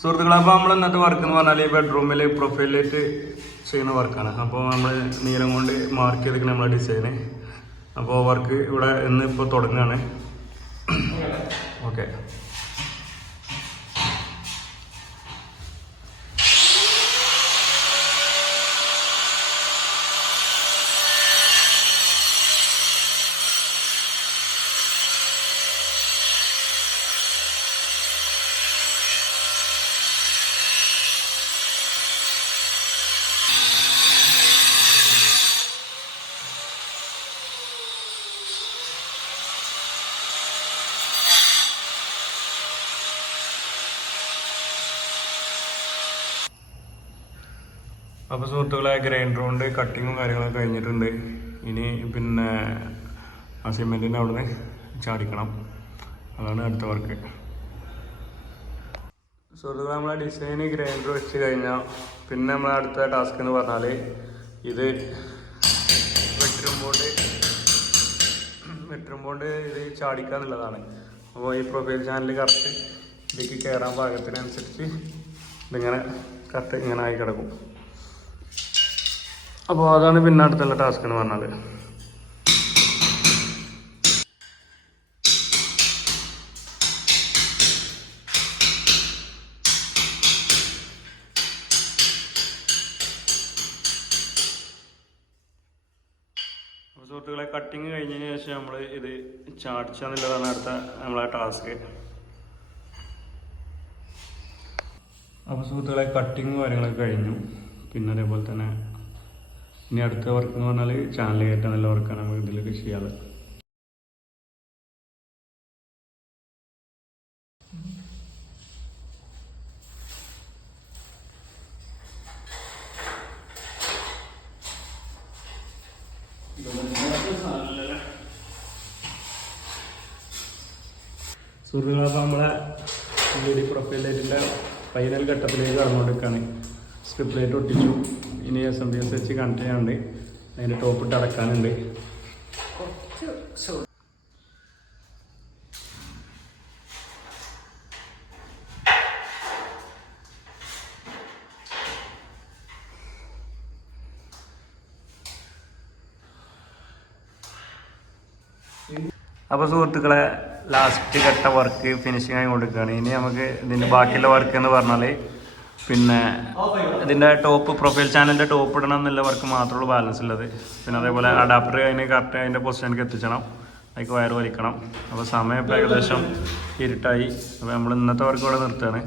സുഹൃത്തുക്കളെ, അപ്പോൾ നമ്മൾ ഇന്നത്തെ വർക്ക് എന്ന് പറഞ്ഞാൽ ഈ ബെഡ്റൂമിൽ പ്രൊഫൈലായിട്ട് ചെയ്യുന്ന വർക്കാണ്. അപ്പോൾ നമ്മൾ നീലം കൊണ്ട് മാർക്ക് ചെയ്തിരിക്കുന്ന നമ്മളെ ഡിസൈന്. അപ്പോൾ വർക്ക് ഇവിടെ ഇന്നിപ്പോൾ തുടങ്ങുകയാണ്. ഓക്കെ, അപ്പോൾ സുഹൃത്തുക്കളെ, ഗ്രൈൻഡർ കൊണ്ട് കട്ടിങ്ങും കാര്യങ്ങളൊക്കെ കഴിഞ്ഞിട്ടുണ്ട്. ഇനി പിന്നെ ആ സിമെൻറ്റിൻ്റെ അവിടെ നിന്ന് ചാടിക്കണം. അതാണ് അടുത്ത വർക്ക്. സുഹൃത്തുക്കളെ, നമ്മളെ ഡിസൈന് ഗ്രൈൻഡർ വെച്ച് കഴിഞ്ഞാൽ പിന്നെ നമ്മളെ അടുത്ത ടാസ്ക് എന്ന് പറഞ്ഞാൽ ഇത് വെട്ടുമ്പോൾ ഇത് ചാടിക്കുക എന്നുള്ളതാണ്. അപ്പോൾ ഈ പ്രൊഫൈൽ ചാനൽ കറക്റ്റ് ഇതിലേക്ക് കയറാൻ പാകത്തിനനുസരിച്ച് ഇതിങ്ങനെ കറക്റ്റ് ഇങ്ങനെ ആയി കിടക്കും. അപ്പോൾ അതാണ് പിന്നെ അടുത്തുള്ള ടാസ്ക് എന്ന് പറഞ്ഞാൽ. അപ്പോൾ സുഹൃത്തുക്കളെ, കട്ടിങ് കഴിഞ്ഞതിന് ശേഷം നമ്മൾ ഇത് ചാടിച്ചെന്നുള്ളതാണ് അടുത്ത നമ്മളെ ടാസ്ക്. അപ്പോൾ സുഹൃത്തുക്കളെ, കട്ടിങ് കാര്യങ്ങളൊക്കെ കഴിഞ്ഞു. പിന്നെ അതേപോലെ തന്നെ ഇനി അടുത്ത വർക്ക് എന്ന് പറഞ്ഞാൽ ചാനൽ കയറ്റാൻ നല്ല വർക്കാണ് നമുക്ക് ഇതിലൊക്കെ ചെയ്യാറ്. സുഹൃത്തുക്കളെ, അപ്പോൾ നമ്മളെ വീഡിയോ പ്രൊഫൈലായിട്ടുള്ള ഫൈനൽ ഘട്ടത്തിലേക്ക് കടന്നുകൊണ്ടിരിക്കുകയാണ്. സ്ട്രിപ്പ് ലൈറ്റ് ഒട്ടിച്ചു. ഇനി SMDS വെച്ച് കണക്ട് ചെയ്യാനുണ്ട്. അതിൻ്റെ ടോപ്പിട്ട് അടക്കാനുണ്ട്. അപ്പോൾ സുഹൃത്തുക്കളെ, ലാസ്റ്റ് ഘട്ട വർക്ക് ഫിനിഷിങ് ആയി കൊണ്ടിരിക്കുകയാണ്. ഇനി നമുക്ക് ഇതിൻ്റെ ബാക്കിയുള്ള വർക്ക് എന്ന് പറഞ്ഞാൽ പിന്നെ ഇതിൻ്റെ ടോപ്പ് പ്രൊഫൈൽ ചാനലിൻ്റെ ടോപ്പ് ഇടണം എന്നുള്ള വർക്ക് മാത്രമുള്ളൂ ബാലൻസ് ഉള്ളത്. പിന്നെ അതേപോലെ അഡാപ്റ്റർ അതിന് കറക്റ്റ് അതിൻ്റെ പൊസിഷനിലേക്ക് എത്തിച്ചണം. അതിലേക്ക് വയർ വലിക്കണം. അപ്പോൾ സമയം ഇപ്പോൾ ഏകദേശം ഇരുട്ടായി. അപ്പോൾ നമ്മൾ ഇന്നത്തെ വർക്ക് ഇവിടെ നിർത്തുകയാണ്.